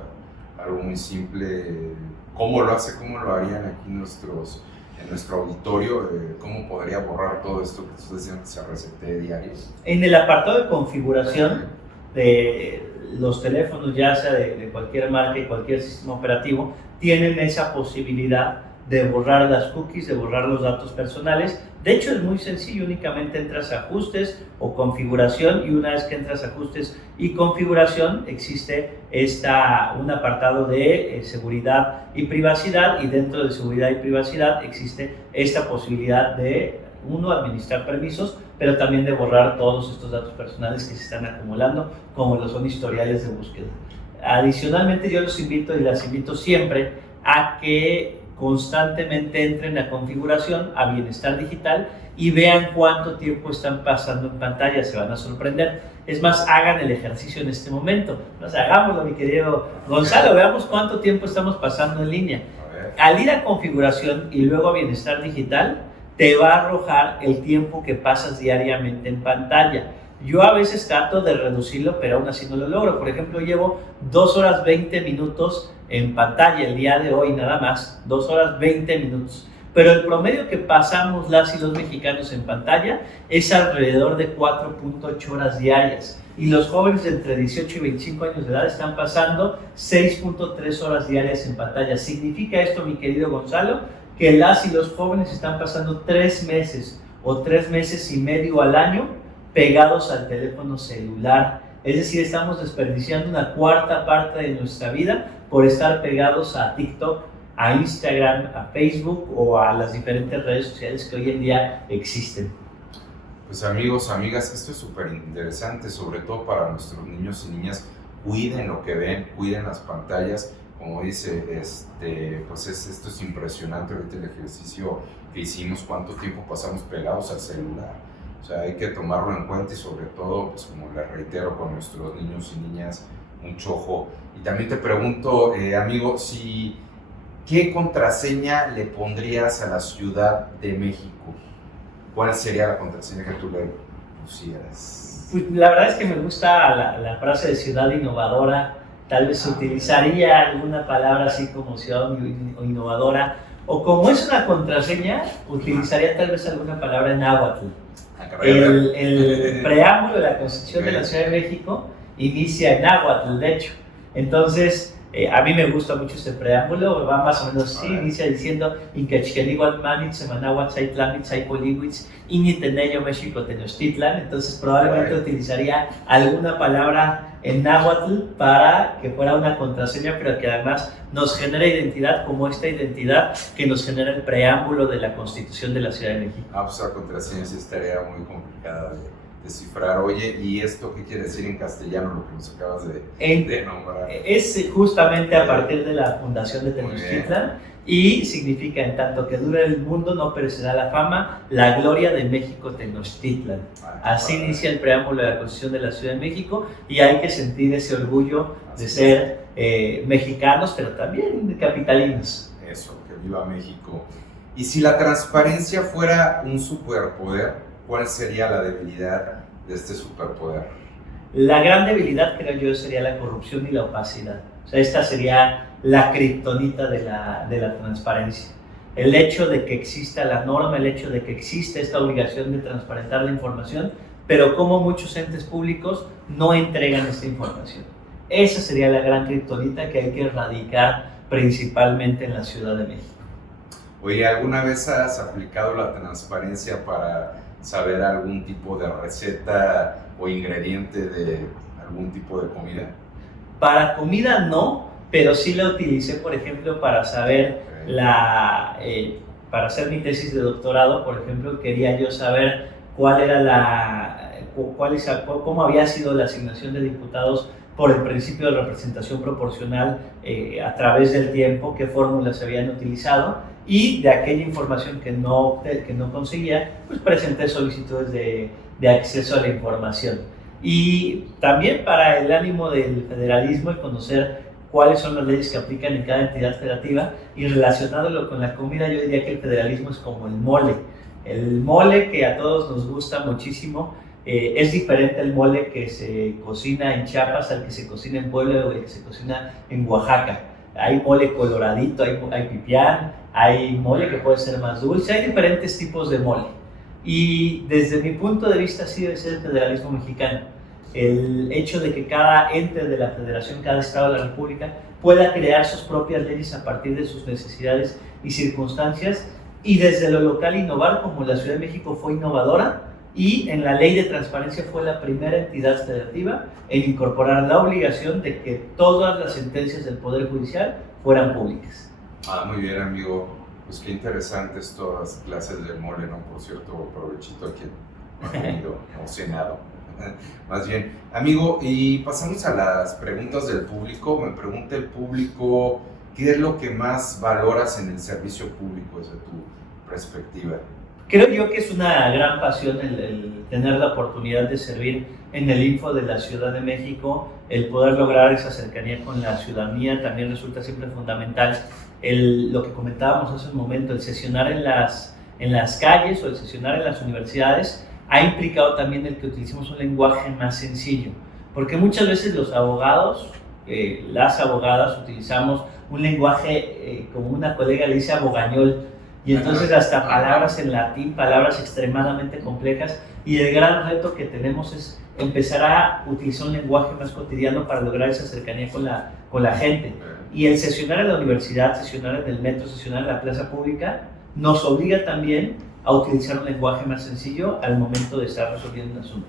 algo muy simple. ¿Cómo lo harían aquí en nuestro auditorio? ¿Cómo podría borrar todo esto que tú decías que se resetee diario? En el apartado de configuración de los teléfonos, ya sea de cualquier marca y cualquier sistema operativo, tienen esa posibilidad de borrar las cookies, de borrar los datos personales. De hecho es muy sencillo, únicamente entras a ajustes o configuración, y una vez que entras a ajustes y configuración existe un apartado de seguridad y privacidad, y dentro de seguridad y privacidad existe esta posibilidad de administrar permisos, pero también de borrar todos estos datos personales que se están acumulando, como lo son historiales de búsqueda. Adicionalmente yo los invito y las invito siempre a que constantemente entren a configuración, a bienestar digital, y vean cuánto tiempo están pasando en pantalla. Se van a sorprender. Es más, hagan el ejercicio en este momento. Hagámoslo, mi querido Gonzalo, veamos cuánto tiempo estamos pasando en línea. Al ir a configuración y luego a bienestar digital, te va a arrojar el tiempo que pasas diariamente en pantalla. Yo a veces trato de reducirlo, pero aún así no lo logro. Por ejemplo, llevo 2 horas 20 minutos en pantalla el día de hoy, nada más, 2 horas 20 minutos. Pero el promedio que pasamos las y los mexicanos en pantalla es alrededor de 4.8 horas diarias. Y los jóvenes de entre 18 y 25 años de edad están pasando 6.3 horas diarias en pantalla. ¿Significa esto, mi querido Gonzalo, que las y los jóvenes están pasando 3 meses o 3 meses y medio al año pegados al teléfono celular? Es decir, estamos desperdiciando una cuarta parte de nuestra vida por estar pegados a TikTok, a Instagram, a Facebook o a las diferentes redes sociales que hoy en día existen. Pues amigos, amigas, esto es súper interesante, sobre todo para nuestros niños y niñas. Cuiden lo que ven, cuiden las pantallas. Como dice, pues esto es impresionante ahorita el ejercicio que hicimos, cuánto tiempo pasamos pegados al celular. O sea, hay que tomarlo en cuenta y sobre todo, pues como les reitero, con nuestros niños y niñas, mucho ojo. Y también te pregunto, amigo, ¿qué contraseña le pondrías a la Ciudad de México? ¿Cuál sería la contraseña que tú le pusieras? Pues la verdad es que me gusta la frase de ciudad innovadora. Tal vez utilizaría alguna palabra así como ciudad innovadora, o como es una contraseña, utilizaría tal vez alguna palabra en náhuatl. El preámbulo de la Constitución de la Ciudad de México inicia en náhuatl, de hecho. Entonces, a mí me gusta mucho este preámbulo, va más o menos así, inicia diciendo entonces probablemente utilizaría alguna palabra en náhuatl para que fuera una contraseña, pero que además nos genere identidad, como esta identidad que nos genera el preámbulo de la Constitución de la Ciudad de México. Pues la contraseña sí estaría muy complicada de descifrar. Oye, ¿y esto qué quiere decir en castellano, lo que nos acabas de nombrar? Es justamente a partir de la fundación de Tenochtitlan y significa: en tanto que dure el mundo no perecerá la fama, la gloria de México Tenochtitlan. Así inicia el preámbulo de la Constitución de la Ciudad de México, y hay que sentir ese orgullo de ser mexicanos, pero también capitalinos. Eso, que viva México. Y si la transparencia fuera un superpoder, ¿cuál sería la debilidad de este superpoder? La gran debilidad, creo yo, sería la corrupción y la opacidad. O sea, esta sería la kriptonita de la transparencia. El hecho de que exista la norma, el hecho de que exista esta obligación de transparentar la información, pero como muchos entes públicos no entregan esta información. Esa sería la gran kriptonita que hay que erradicar principalmente en la Ciudad de México. Oye, ¿alguna vez has aplicado la transparencia para saber algún tipo de receta o ingrediente de algún tipo de comida? Para comida no, pero sí la utilicé, por ejemplo, para saber para hacer mi tesis de doctorado, por ejemplo, quería yo saber cómo había sido la asignación de diputados por el principio de representación proporcional a través del tiempo, qué fórmulas se habían utilizado, y de aquella información que no conseguía, pues presenté solicitudes de acceso a la información. Y también para el ánimo del federalismo y conocer cuáles son las leyes que aplican en cada entidad federativa, y relacionándolo con la comida, yo diría que el federalismo es como el mole. El mole que a todos nos gusta muchísimo. Es diferente el mole que se cocina en Chiapas al que se cocina en Puebla o el que se cocina en Oaxaca. Hay mole coloradito, hay pipián, hay mole que puede ser más dulce, hay diferentes tipos de mole. Y desde mi punto de vista así debe ser el federalismo mexicano. El hecho de que cada ente de la federación, cada estado de la república, pueda crear sus propias leyes a partir de sus necesidades y circunstancias, y desde lo local innovar, como la Ciudad de México fue innovadora, y en la ley de transparencia fue la primera entidad federativa en incorporar la obligación de que todas las sentencias del Poder Judicial fueran públicas. Muy bien, amigo. Pues qué interesantes todas las clases de mole, ¿no? Por cierto, provechito a quien ha tenido o cenado. Más bien, amigo, y pasamos a las preguntas del público. Me pregunta el público, ¿qué es lo que más valoras en el servicio público desde tu perspectiva? Creo yo que es una gran pasión el tener la oportunidad de servir en el Info de la Ciudad de México, el poder lograr esa cercanía con la ciudadanía. También resulta siempre fundamental lo que comentábamos hace un momento, el sesionar en las calles o el sesionar en las universidades. Ha implicado también el que utilicemos un lenguaje más sencillo, porque muchas veces los abogados, las abogadas, utilizamos un lenguaje, como una colega le dice, abogañol, y entonces hasta palabras en latín, palabras extremadamente complejas, y el gran reto que tenemos es empezar a utilizar un lenguaje más cotidiano para lograr esa cercanía con la gente. Y el sesionar en la universidad, sesionar en el metro, sesionar en la plaza pública, nos obliga también a utilizar un lenguaje más sencillo al momento de estar resolviendo un asunto.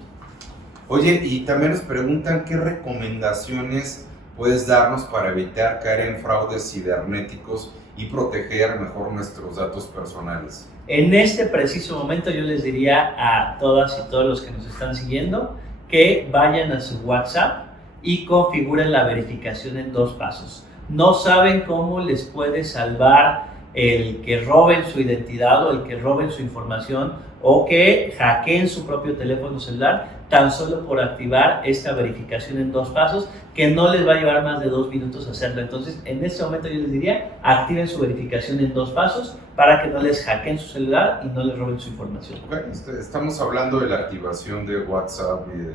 Oye, y también nos preguntan qué recomendaciones puedes darnos para evitar caer en fraudes cibernéticos y proteger mejor nuestros datos personales? En este preciso momento yo les diría a todas y todos los que nos están siguiendo que vayan a su WhatsApp y configuren la verificación en 2 pasos. No saben cómo les puede salvar el que roben su identidad o el que roben su información o que hackeen su propio teléfono celular tan solo por activar esta verificación en 2 pasos, que no les va a llevar más de 2 minutos hacerlo. Entonces, en este momento yo les diría, activen su verificación en 2 pasos para que no les hackeen su celular y no les roben su información. Okay. Estamos hablando de la activación de WhatsApp y de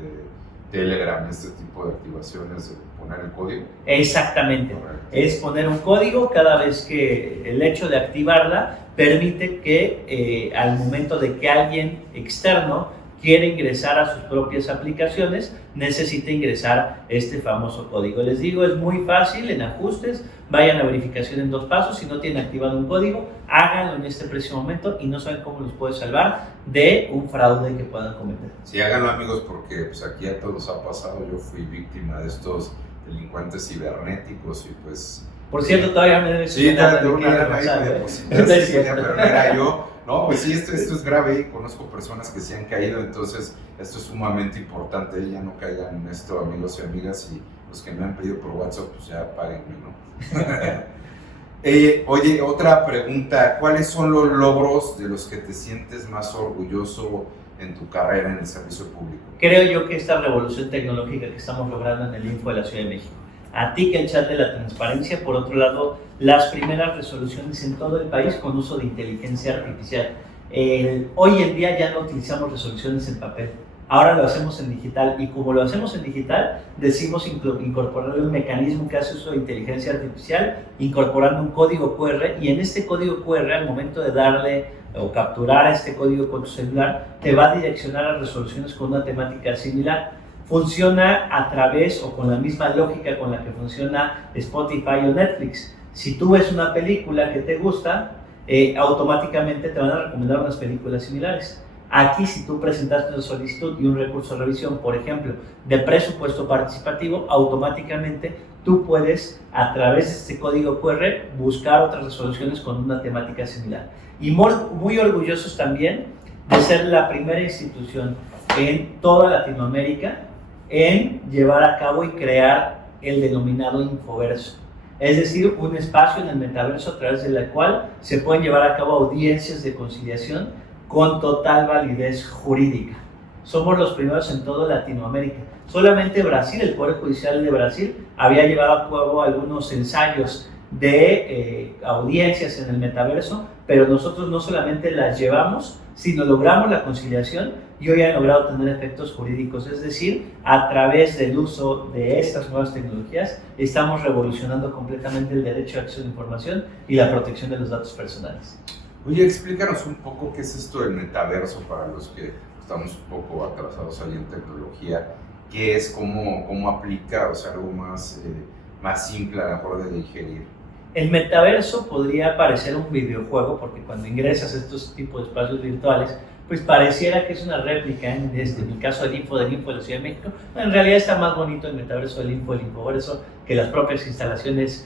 Telegram, este tipo de activaciones, de poner el código. Exactamente. Correcto. Es poner un código cada vez que el hecho de activarla permite que al momento de que alguien externo quiere ingresar a sus propias aplicaciones, necesita ingresar este famoso código. Les digo, es muy fácil en ajustes, vayan a verificación en 2 pasos, si no tienen activado un código, háganlo en este preciso momento y no saben cómo los puede salvar de un fraude que puedan cometer. Sí, háganlo, amigos, porque pues aquí a todos ha pasado. Yo fui víctima de estos delincuentes cibernéticos y pues... Por cierto, todavía me debes Sí, una te una lana ahí, me depositaste, pero no era yo. No, pues sí, esto es grave. Conozco personas que se han caído, entonces esto es sumamente importante. Ya no caigan en esto, amigos y amigas, y los que me han pedido por WhatsApp, pues ya páguenme, ¿no? Oye, otra pregunta. ¿Cuáles son los logros de los que te sientes más orgulloso en tu carrera en el servicio público? Creo yo que esta revolución tecnológica que estamos logrando en el Info de la Ciudad de México, a ti que el chat de la transparencia, por otro lado, las primeras resoluciones en todo el país con uso de inteligencia artificial. Hoy en día ya no utilizamos resoluciones en papel, ahora lo hacemos en digital, y como lo hacemos en digital, decimos incorporarle un mecanismo que hace uso de inteligencia artificial, incorporando un código QR, y en este código QR, al momento de darle o capturar este código con tu celular, te va a direccionar a resoluciones con una temática similar. Funciona a través o con la misma lógica con la que funciona Spotify o Netflix. Si tú ves una película que te gusta, automáticamente te van a recomendar unas películas similares. Aquí, si tú presentaste una solicitud y un recurso de revisión, por ejemplo, de presupuesto participativo, automáticamente tú puedes, a través de este código QR, buscar otras resoluciones con una temática similar. Y muy orgullosos también de ser la primera institución en toda Latinoamérica en llevar a cabo y crear el denominado Infoverso. Es decir, un espacio en el metaverso a través del cual se pueden llevar a cabo audiencias de conciliación con total validez jurídica. Somos los primeros en toda Latinoamérica. Solamente Brasil, el Poder Judicial de Brasil, había llevado a cabo algunos ensayos de audiencias en el metaverso, pero nosotros no solamente las llevamos, sino logramos la conciliación y hoy han logrado tener efectos jurídicos. Es decir, a través del uso de estas nuevas tecnologías, estamos revolucionando completamente el derecho de acceso a la información y la protección de los datos personales. Oye, explícanos un poco qué es esto del metaverso para los que estamos un poco atrasados ahí en tecnología. ¿Qué es? ¿Cómo aplica? O sea, algo más simple a la hora de digerir. El metaverso podría parecer un videojuego, porque cuando ingresas a estos tipos de espacios virtuales, pues pareciera que es una réplica, en el caso del Info de la Ciudad de México. En realidad está más bonito el metaverso del Infoverso que las propias instalaciones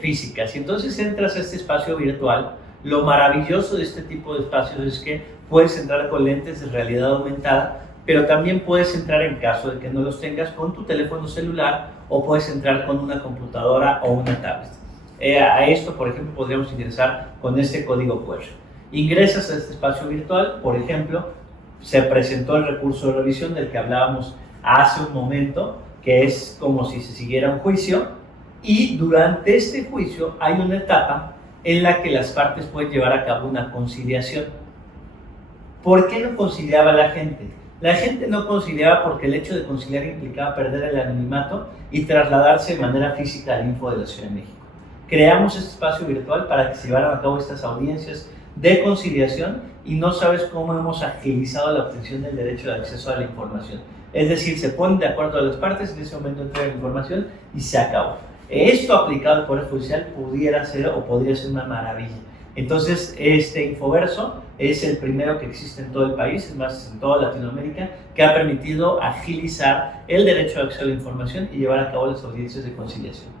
físicas. Y entonces entras a este espacio virtual. Lo maravilloso de este tipo de espacios es que puedes entrar con lentes de realidad aumentada, pero también puedes entrar, en caso de que no los tengas, con tu teléfono celular, o puedes entrar con una computadora o una tablet. A esto, por ejemplo, podríamos ingresar con este código QR. Ingresas a este espacio virtual, por ejemplo, se presentó el recurso de revisión del que hablábamos hace un momento, que es como si se siguiera un juicio, y durante este juicio hay una etapa en la que las partes pueden llevar a cabo una conciliación. ¿Por qué no conciliaba la gente? La gente no conciliaba porque el hecho de conciliar implicaba perder el anonimato y trasladarse de manera física al Info de la Ciudad de México. Creamos este espacio virtual para que se llevaran a cabo estas audiencias de conciliación y no sabes cómo hemos agilizado la obtención del derecho de acceso a la información. Es decir, se ponen de acuerdo a las partes, en ese momento entregan la información y se acabó. Esto aplicado al Poder Judicial pudiera ser o podría ser una maravilla. Entonces, este Infoverso es el primero que existe en todo el país, es más, en toda Latinoamérica, que ha permitido agilizar el derecho de acceso a la información y llevar a cabo las audiencias de conciliación.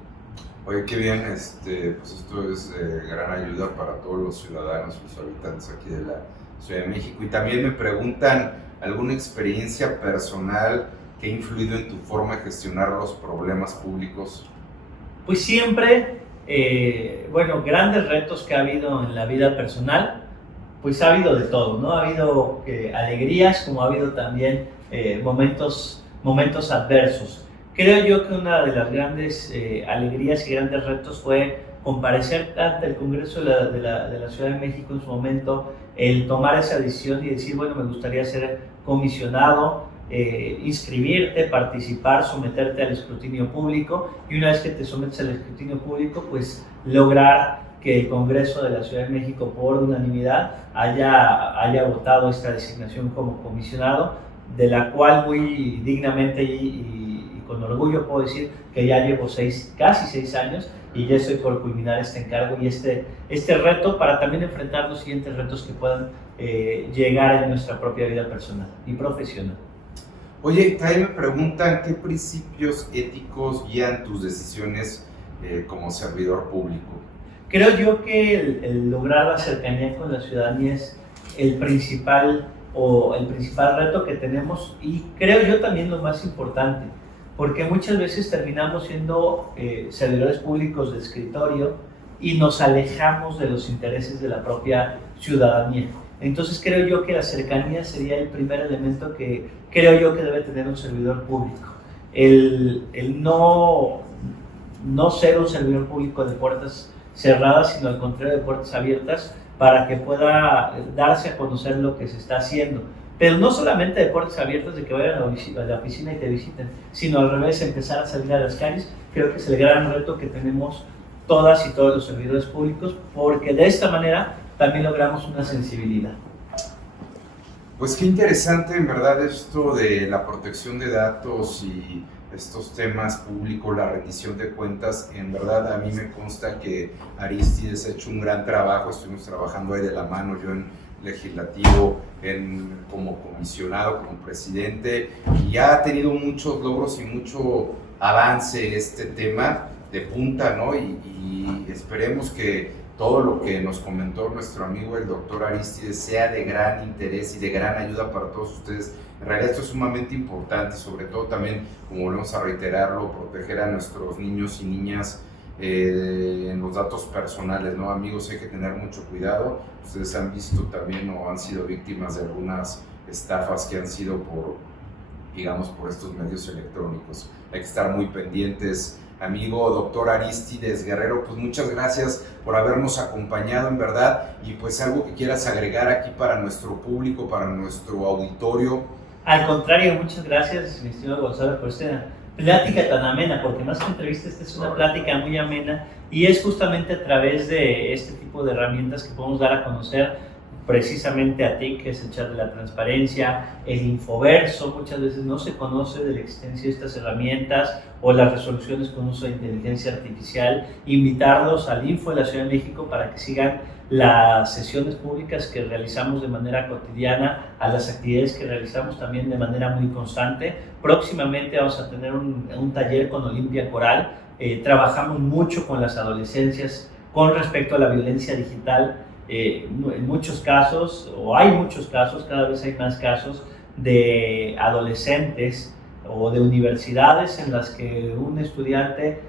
Oye, qué bien, pues esto es de gran ayuda para todos los ciudadanos, los habitantes aquí de la Ciudad de México. Y también me preguntan alguna experiencia personal que ha influido en tu forma de gestionar los problemas públicos. Pues siempre, grandes retos que ha habido en la vida personal, pues ha habido de todo, ¿no? Ha habido alegrías, como ha habido también momentos adversos. Creo yo que una de las grandes alegrías y grandes retos fue comparecer ante el Congreso de la Ciudad de México en su momento, el tomar esa decisión y decir, bueno, me gustaría ser comisionado, inscribirte, participar, someterte al escrutinio público, y una vez que te sometes al escrutinio público, pues lograr que el Congreso de la Ciudad de México por unanimidad haya votado esta designación como comisionado, de la cual muy dignamente y con orgullo puedo decir que ya llevo casi 6 años y ya estoy por culminar este encargo y este reto, para también enfrentar los siguientes retos que puedan llegar en nuestra propia vida personal y profesional. Oye, también me preguntan qué principios éticos guían tus decisiones como servidor público. Creo yo que el lograr la cercanía con la ciudadanía es el principal reto que tenemos, y creo yo también lo más importante, porque muchas veces terminamos siendo servidores públicos de escritorio y nos alejamos de los intereses de la propia ciudadanía. Entonces creo yo que la cercanía sería el primer elemento que creo yo que debe tener un servidor público. El no ser un servidor público de puertas cerradas, sino al contrario, de puertas abiertas, para que pueda darse a conocer lo que se está haciendo. Pero no solamente de puertas abiertas, de que vayan a la oficina y te visiten, sino al revés, empezar a salir a las calles. Creo que es el gran reto que tenemos todas y todos los servidores públicos, porque de esta manera también logramos una sensibilidad. Pues qué interesante en verdad esto de la protección de datos y estos temas públicos, la rendición de cuentas. En verdad a mí me consta que Arístides ha hecho un gran trabajo, estuvimos trabajando ahí de la mano, yo en legislativo, como comisionado, como presidente, y ya ha tenido muchos logros y mucho avance este tema de punta, ¿no? Y esperemos que todo lo que nos comentó nuestro amigo el doctor Arístides sea de gran interés y de gran ayuda para todos ustedes. En realidad esto es sumamente importante, sobre todo también, como volvemos a reiterarlo, proteger a nuestros niños y niñas en los datos personales, ¿no? Amigos, hay que tener mucho cuidado. Ustedes han visto también o han sido víctimas de algunas estafas que han sido por estos medios electrónicos. Hay que estar muy pendientes. Amigo doctor Arístides Guerrero, pues muchas gracias por habernos acompañado, en verdad, y pues algo que quieras agregar aquí para nuestro público, para nuestro auditorio. Al contrario, muchas gracias, mi estimado Gonzalo, por esta plática tan amena, porque más que entrevista, esta es una plática muy amena, y es justamente a través de este tipo de herramientas que podemos dar a conocer precisamente a TIC, que es el chat de la transparencia, el Infoverso. Muchas veces no se conoce de la existencia de estas herramientas o las resoluciones con uso de inteligencia artificial. Invitarlos al Info de la Ciudad de México para que sigan las sesiones públicas que realizamos de manera cotidiana, a las actividades que realizamos también de manera muy constante. Próximamente vamos a tener un taller con Olimpia Coral. Trabajamos mucho con las adolescencias con respecto a la violencia digital. En muchos casos, o hay muchos casos, cada vez hay más casos de adolescentes o de universidades en las que un estudiante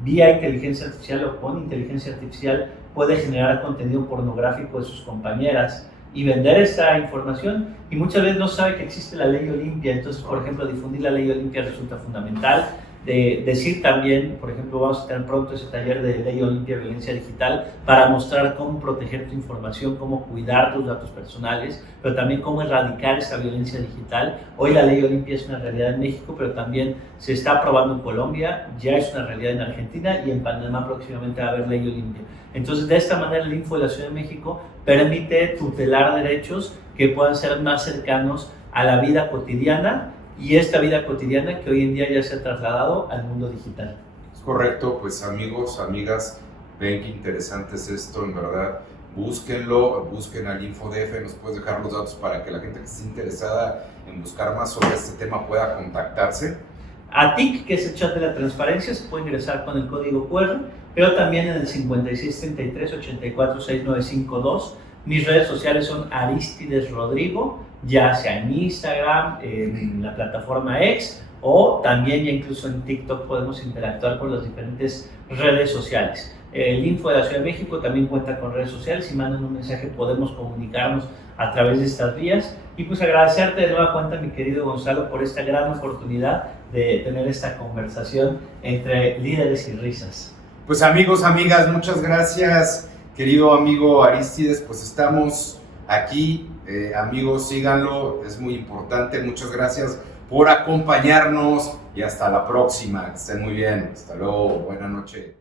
vía inteligencia artificial o con inteligencia artificial puede generar contenido pornográfico de sus compañeras y vender esta información, y muchas veces no sabe que existe la ley Olimpia. Entonces, por ejemplo, difundir la ley Olimpia resulta fundamental. Decir también, por ejemplo, vamos a tener pronto ese taller de Ley Olimpia Violencia Digital para mostrar cómo proteger tu información, cómo cuidar tus datos personales, pero también cómo erradicar esta violencia digital. Hoy la Ley Olimpia es una realidad en México, pero también se está aprobando en Colombia, ya es una realidad en Argentina, y en Panamá próximamente va a haber Ley Olimpia. Entonces, de esta manera, el Info de la Ciudad de México permite tutelar derechos que puedan ser más cercanos a la vida cotidiana, y esta vida cotidiana que hoy en día ya se ha trasladado al mundo digital. Es correcto, pues amigos, amigas, ven qué interesante es esto, en verdad. Búsquenlo, busquen al InfoDF, nos puedes dejar los datos para que la gente que esté interesada en buscar más sobre este tema pueda contactarse. A TIC, que es el chat de la transparencia, se puede ingresar con el código QR pero también en el 5633-846952. Mis redes sociales son Aristides Rodrigo, ya sea en Instagram, en la plataforma X, o también ya incluso en TikTok podemos interactuar por las diferentes redes sociales. El Info de la Ciudad de México también cuenta con redes sociales. Si mandan un mensaje podemos comunicarnos a través de estas vías. Y pues agradecerte de nueva cuenta, mi querido Gonzalo, por esta gran oportunidad de tener esta conversación entre líderes y risas. Pues amigos, amigas, muchas gracias, querido amigo Aristides. Pues estamos aquí, amigos, síganlo, es muy importante. Muchas gracias por acompañarnos y hasta la próxima. Que estén muy bien. Hasta luego. Buenas noches.